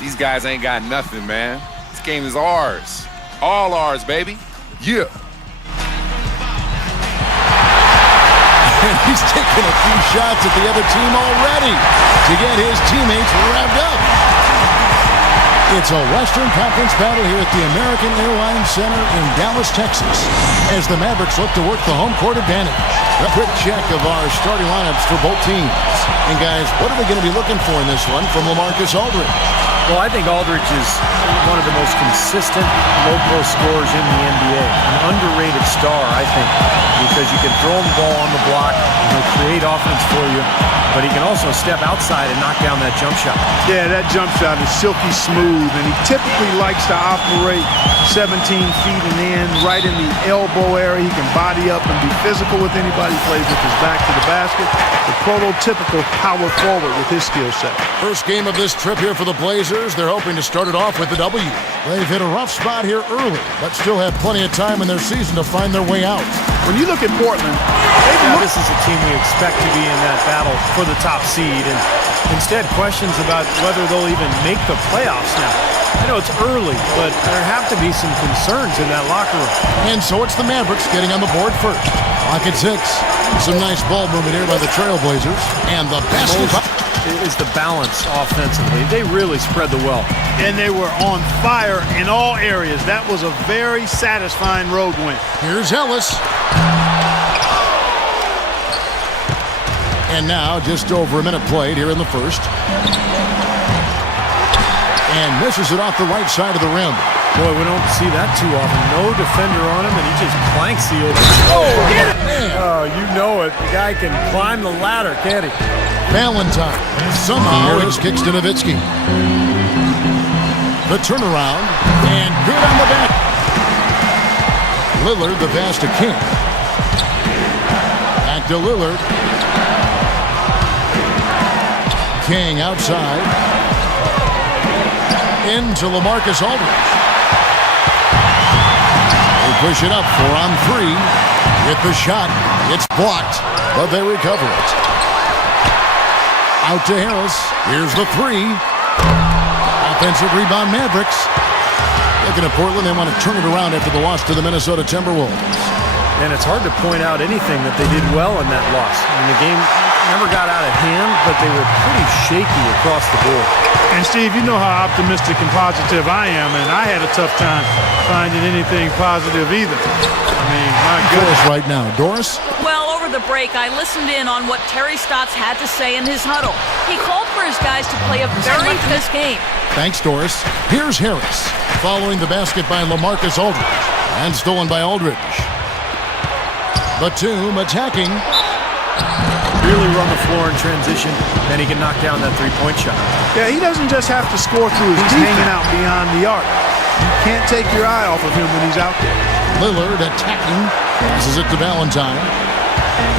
These guys ain't got nothing, man. This game is ours. All ours, baby. Yeah. And he's taking a few shots at the other team already to get his teammates revved up. It's a Western Conference battle here at the American Airlines Center in Dallas, Texas, as the Mavericks look to work the home court advantage. A quick check of our starting lineups for both teams. And guys, what are we going to be looking for in this one from LaMarcus Aldridge? Well, I think Aldridge is one of the most consistent low-post scorers in the NBA. An underrated star, I think, because you can throw him the ball on the block, and he'll create offense for you, but he can also step outside and knock down that jump shot. Yeah, that jump shot is silky smooth, and he typically likes to operate 17 feet and in, right in the elbow area. He can body up and be physical with anybody, plays with his back to the basket. The prototypical power forward with his skill set. First game of this trip here for the Blazers. They're hoping to start it off with the W. They've hit a rough spot here early, but still have plenty of time in their season to find their way out. When you look at Portland, this is a team we expect to be in that battle for the top seed, and instead questions about whether they'll even make the playoffs now. I know it's early, but there have to be some concerns in that locker room. And so it's the Mavericks getting on the board first. Clock at 6. Some nice ball movement here by the Trailblazers. And the basket is the balance offensively. They really spread the wealth. And they were on fire in all areas. That was a very satisfying road win. Here's Ellis. And now just over a minute played here in the first. And misses it off the right side of the rim. Boy, we don't see that too often. No defender on him, and he just planks the open. Oh, get it! Oh, you know it. The guy can climb the ladder, can't he? Valentine. Somehow it's kicks to Nowitzki. The turnaround, and good on the back. Lillard, the pass to King. Back to Lillard. King outside. Into LaMarcus Aldridge. They push it up, 4-on-3. Hit the shot. It's blocked, but they recover it. Out to Harris. Here's the 3. Offensive rebound, Mavericks. Looking at Portland, they want to turn it around after the loss to the Minnesota Timberwolves. And it's hard to point out anything that they did well in that loss. I mean, the game never got out of hand, but they were pretty shaky across the board. And Steve, you know how optimistic and positive I am, and I had a tough time finding anything positive either. I mean, my goodness. Right now, Doris? Well, over the break, I listened in on what Terry Stotts had to say in his huddle. He called for his guys to play a very this game. Thanks, Doris. Here's Harris, following the basket by LaMarcus Aldridge, and stolen by Aldridge. Batum attacking. Really run the floor in transition, and he can knock down that three-point shot. Yeah, he doesn't just have to score through his hanging out beyond the arc. You can't take your eye off of him when he's out there. Lillard attacking. Passes it to Valentine.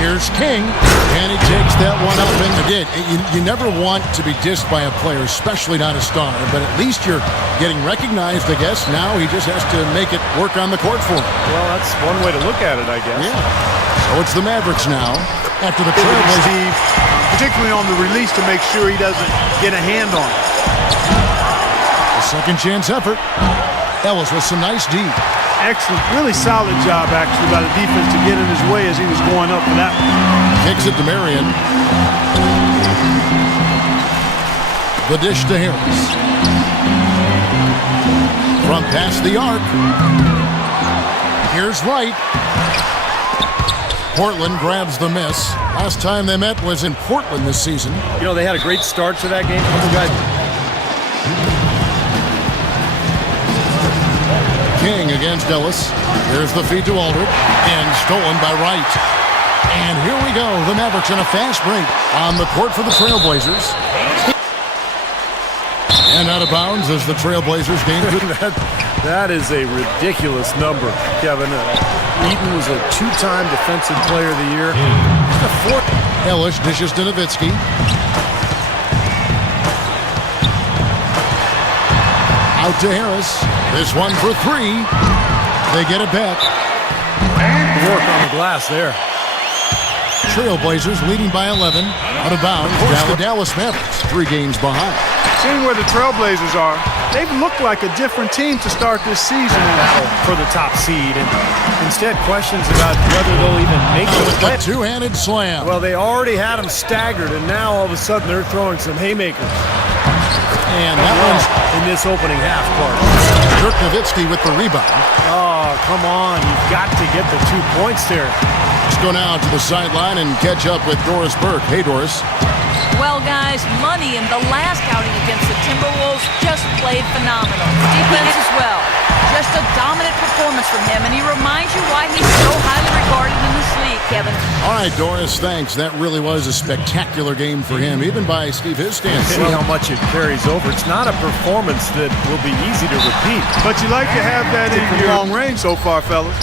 Here's King, and he takes that one up. And again, you never want to be dissed by a player, especially not a star, but at least you're getting recognized, I guess. Now he just has to make it work on the court for him. Well, that's one way to look at it, I guess. Yeah. So it's the Mavericks now after the Trailblazers. Particularly on the release to make sure he doesn't get a hand on it. A second chance effort. Ellis with some nice D. Excellent, really solid job actually by the defense to get in his way as he was going up for that one. Kicks it to Marion. The dish to Harris. From past the arc. Here's Wright. Portland grabs the miss. Last time they met was in Portland this season. You know, they had a great start to that game. Couple guys. King against Ellis. Here's the feed to Aldridge. And stolen by Wright. And here we go. The Mavericks in a fast break on the court for the Trailblazers. And out of bounds as the Trailblazers gain. That is a ridiculous number, Kevin. Eaton was a two-time Defensive Player of the Year. Ellis dishes to Nowitzki. Out to Harris. This one for 3. They get it back. Work on the glass there. Trailblazers leading by 11. Out of bounds. Down the Dallas Mavericks. 3 games behind. Seeing where the Trailblazers are, they've looked like a different team to start this season. Battle for the top seed, and instead questions about whether they'll even make the play. A two-handed slam. Well, they already had them staggered, and now all of a sudden they're throwing some haymakers. And that one's in this opening half, Clark. Dirk Nowitzki with the rebound. Oh, come on. You've got to get the 2 points there. Let's go now to the sideline and catch up with Doris Burke. Hey, Doris. Well, guys, Money in the last outing against the Timberwolves just played phenomenal. Defense as well. Just a dominant performance from him, and he reminds you why he's so highly regarded in this league, Kevin. All right, Doris, thanks. That really was a spectacular game for him, even by Steve his standards. See how much it carries over. It's not a performance that will be easy to repeat. But you like to have that in your long range so far, fellas.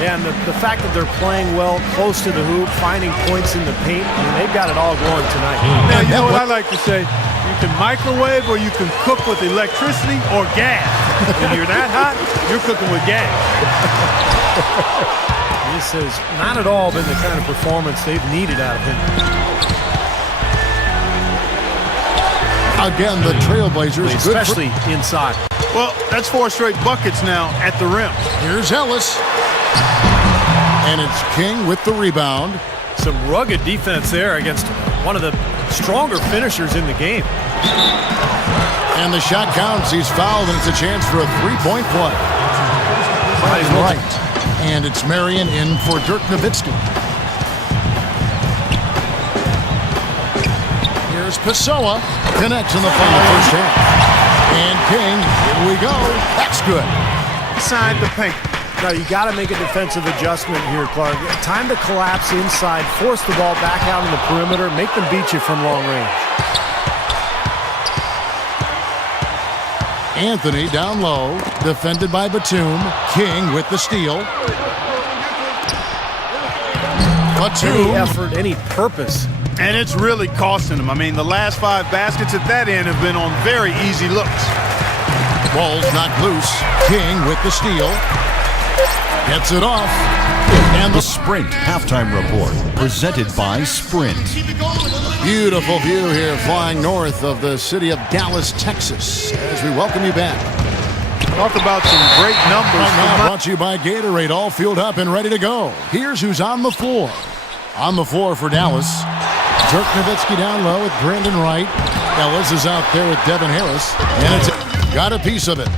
Yeah, and the fact that they're playing well, close to the hoop, finding points in the paint, I mean, they've got it all going tonight. Now, you know what I like to say? You can microwave or you can cook with electricity or gas. When you're that hot, you're cooking with gas. This has not at all been the kind of performance they've needed out of him. Again, the Trailblazers, especially inside. Well, that's 4 straight buckets now at the rim. Here's Ellis. And it's King with the rebound. Some rugged defense there against one of the stronger finishers in the game. And the shot counts. He's fouled, and it's a chance for a three-point play. Right. And it's Marion in for Dirk Nowitzki. Here's Pessoa. Connects in the final first half. And King, here we go. That's good. Inside the paint. Now, you got to make a defensive adjustment here, Clark. Time to collapse inside, force the ball back out on the perimeter, make them beat you from long range. Anthony down low, defended by Batum. King with the steal. Batum. Any effort, any purpose. And it's really costing them. I mean, the last 5 baskets at that end have been on very easy looks. Ball's knocked loose. King with the steal. Gets it off. And the Sprint halftime report presented by Sprint. Beautiful view here flying north of the city of Dallas, Texas, as we welcome you back. Talk about some great numbers. Right now brought to you by Gatorade, all fueled up and ready to go. Here's who's on the floor. On the floor for Dallas. Dirk Nowitzki down low with Brandon Wright. Ellis is out there with Devin Harris. And it's got a piece of it.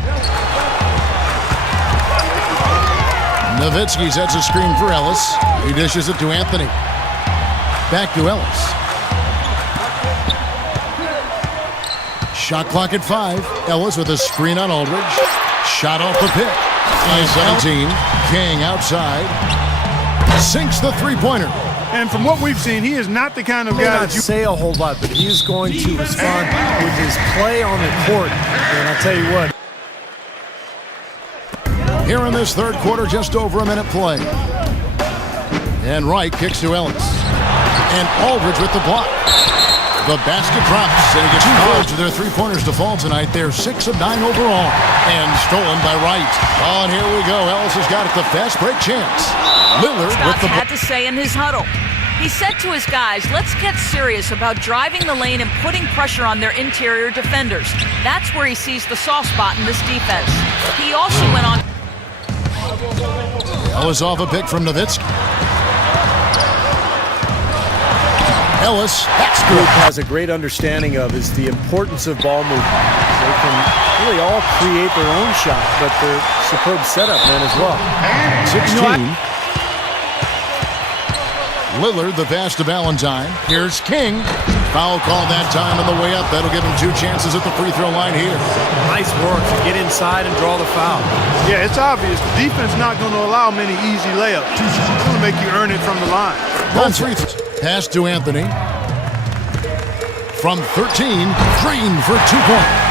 Nowitzki sets a screen for Ellis. He dishes it to Anthony. Back to Ellis. Shot clock at 5. Ellis with a screen on Aldridge. Shot off the pick. And 17. King outside. Sinks the three-pointer. And from what we've seen, he is not the kind of guy that you say a whole lot, but he is going to respond with his play on the court. And I'll tell you what. Here in this third quarter, just over a minute play. And Wright kicks to Ellis. And Aldridge with the block. The basket drops, and he gets 2 goals to their three-pointers to fall tonight. They're 6 of 9 overall. And stolen by Wright. Oh, and here we go. Ellis has got it, the fast break chance. Lillard with the had to say in his huddle. He said to his guys, let's get serious about driving the lane and putting pressure on their interior defenders. That's where he sees the soft spot in this defense. He also went on. Ellis off a pick from Nowitzki. Ellis, that's good. Has a great understanding of is the importance of ball movement. They can really all create their own shot, but they're superb setup men as well. 16. Lillard, the pass to Valentine. Here's King. Foul called that time on the way up. That'll give him 2 chances at the free throw line here. Nice work to get inside and draw the foul. Yeah, it's obvious. The defense not going to allow many easy layups. It's going to make you earn it from the line. One free throw. Pass to Anthony. From 13, Green for 2 points.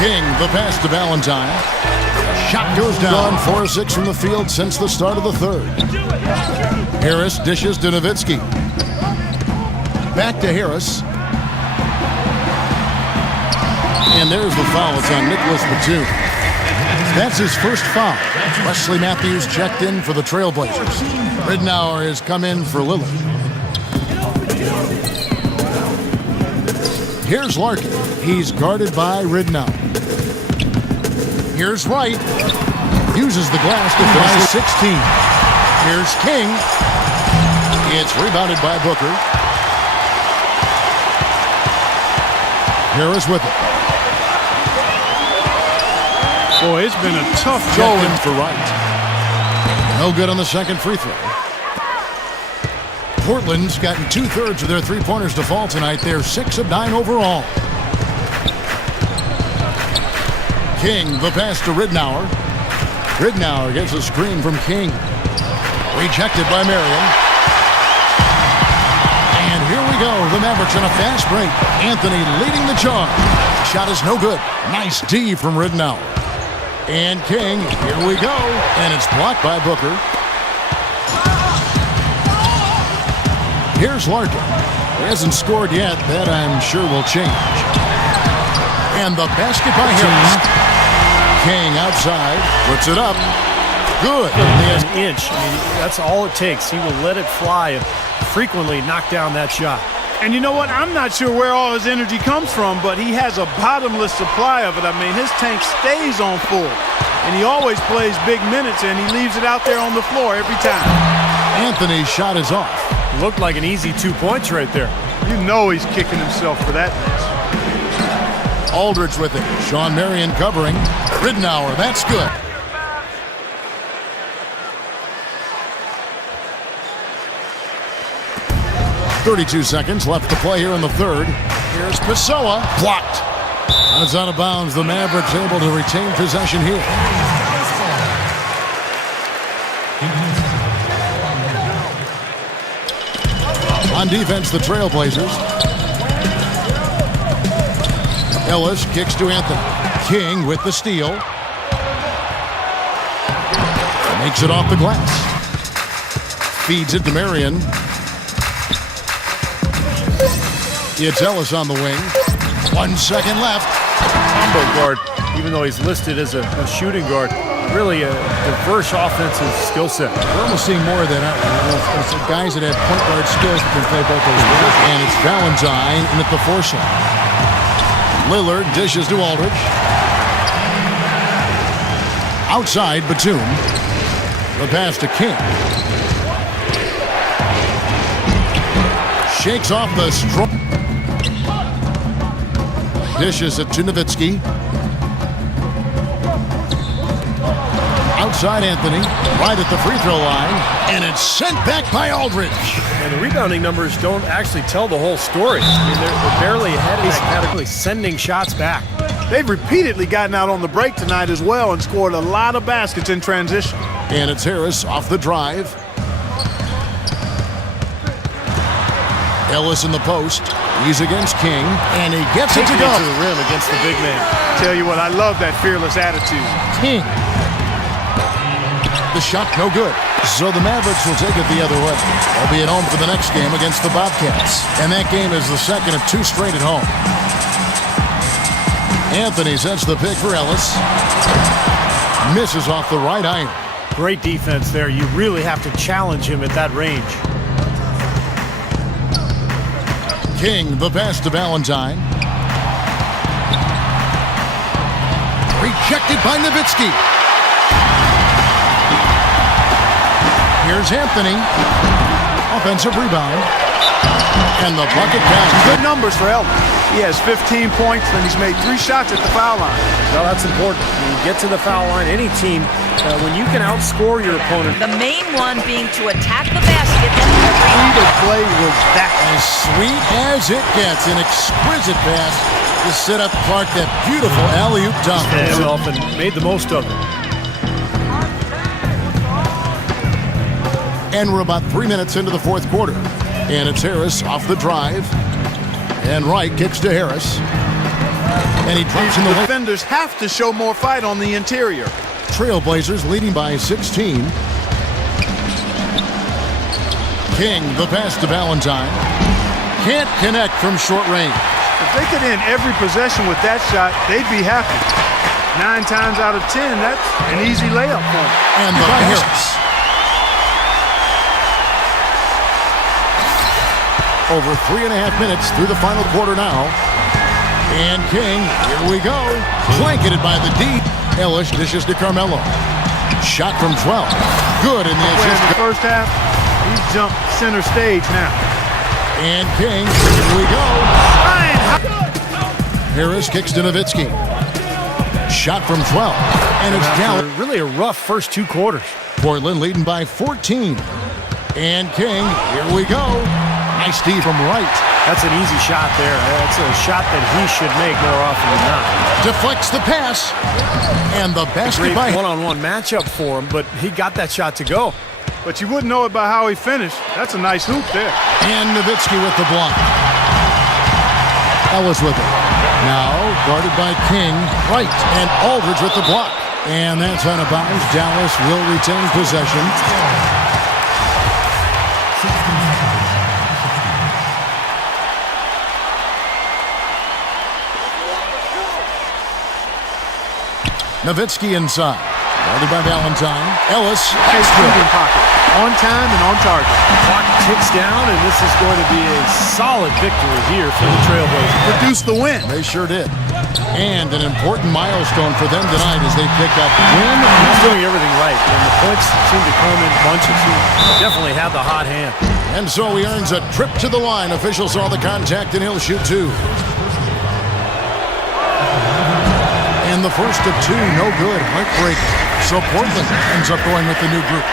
King, the pass to Valentine. Shot goes down. 4-6 from the field since the start of the third. Harris dishes to Nowitzki. Back to Harris. And there's the foul. It's on Nicholas Batum. That's his first foul. Wesley Matthews checked in for the Trailblazers. Ridnour has come in for Lillard. Here's Larkin. He's guarded by Ridnow. Here's Wright. Uses the glass to finish 16. Here's King. It's rebounded by Booker. Harris with it. Boy, it's been a tough Going for Wright. No good on the second free throw. Portland's gotten 2/3 of their three-pointers to fall tonight. They're 6 of 9 overall. King, the pass to Ridnour. Ridnour gets a screen from King. Rejected by Marion. And here we go. The Mavericks on a fast break. Anthony leading the charge. Shot is no good. Nice D from Ridnour. And King, here we go. And it's blocked by Booker. Here's Larkin. He hasn't scored yet. That, I'm sure, will change. And the basket by Harris. King outside. Puts it up. Good. An inch. I mean, that's all it takes. He will let it fly and frequently knock down that shot. And you know what? I'm not sure where all his energy comes from, but he has a bottomless supply of it. I mean, his tank stays on full. And he always plays big minutes, and he leaves it out there on the floor every time. Anthony's shot is off. Looked like an easy 2 points right there. You know he's kicking himself for that. Aldridge with it. Sean Marion covering. Ridnour, that's good. .32 seconds left to play here in the third. Here's Pessoa. Blocked. And it's out of bounds. The Mavericks able to retain possession here. On defense, the Trailblazers. Ellis kicks to Anthony. King with the steal. Makes it off the glass. Feeds it to Marion. It's Ellis on the wing. 1 second left. Combo guard, even though he's listed as a shooting guard, really a diverse offensive skill set. We're almost seeing more of that. It's the guys that have point guard skills that can play both those roles. And it's Valentine in at the 4 shot. Lillard dishes to Aldridge. Outside, Batum. The pass to King. Shakes off the strong. Dishes it to Nowitzki. Outside Anthony, right at the free throw line, and it's sent back by Aldridge. And the rebounding numbers don't actually tell the whole story. I mean, they're barely ahead in that category, sending shots back. They've repeatedly gotten out on the break tonight as well and scored a lot of baskets in transition. And it's Harris off the drive. Ellis in the post. He's against King, and he gets it to go. To the rim against the big man. Tell you what, I love that fearless attitude. King. The shot no good. So the Mavericks will take it the other way. They'll be at home for the next game against the Bobcats. And that game is the second of 2 straight at home. Anthony sets the pick for Ellis. Misses off the right iron. Great defense there. You really have to challenge him at that range. King, the pass to Valentine. Rejected by Nowitzki. Here's Anthony. Offensive rebound. And the bucket down. Good numbers for Elton. He has 15 points, and he's made 3 shots at the foul line. Well, that's important. When you get to the foul line, any team, when you can outscore your opponent. The main one being to attack the basket at every The play was that. As sweet as it gets. An exquisite pass to set up Clark that beautiful alley-oop dunk. Himself and made the most of it. And we're about 3 minutes into the fourth quarter. And it's Harris off the drive. And Wright kicks to Harris. And he drops in the lane. Defenders have to show more fight on the interior. Trailblazers leading by 16. King, the pass to Valentine. Can't connect from short range. If they could end every possession with that shot, they'd be happy. 9 times out of 10, that's an easy layup for them. And the Harris. Over 3.5 minutes through the final quarter now. And King, here we go. Blanketed by the D. Ellis dishes to Carmelo. Shot from 12. Good in the In assist. the first half, he's jumped center stage now. And King, here we go. Harris kicks to Nowitzki. Shot from 12. And it's down. Really a rough first 2 quarters. Portland leading by 14. And King, here we go. Nice D from Wright. That's an easy shot there. That's a shot that he should make more often than not. Deflects the pass. And the basket Great by one-on-one matchup for him, but he got that shot to go. But you wouldn't know it by how he finished. That's a nice hoop there. And Nowitzki with the block. Ellis with it. Now guarded by King, Wright, and Aldridge with the block. And that's out of bounds. Dallas will retain possession. Nowitzki inside. Guarded by Valentine. Ellis. Shooting pocket. On time and on target. Clock ticks down, and this is going to be a solid victory here for the Trailblazers. Produce the win. They sure did. And an important milestone for them tonight as they pick up win. He's doing everything right, and the points seem to come in bunches. He definitely had the hot hand. And so he earns a trip to the line. Officials saw the contact, and he'll shoot 2. And the first of 2, no good. Heartbreaking. So Portland ends up going with the new group.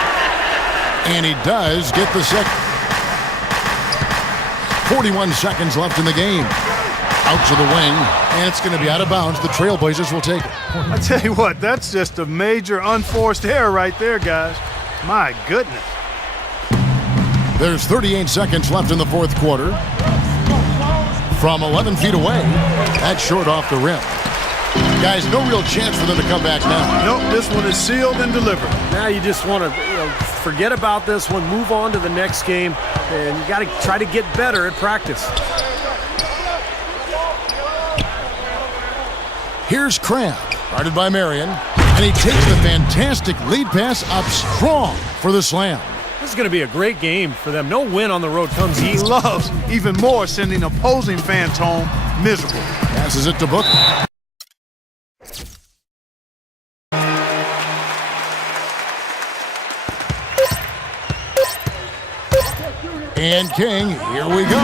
And he does get the second. 41 seconds left in the game. Out to the wing, and it's going to be out of bounds. The Trailblazers will take it. I tell you what, that's just a major unforced error right there, guys. My goodness. There's 38 seconds left in the fourth quarter. From 11 feet away, that's short off the rim. Guys, no real chance for them to come back now. Nope, this one is sealed and delivered. Now you just want to forget about this one, move on to the next game, and you got to try to get better at practice. Here's Cram, guarded by Marion, and he takes the fantastic lead pass up strong for the slam. This is going to be a great game for them. No win on the road comes He easy. loves even more sending opposing fans home miserable. Passes it to Booker. And King, here we go.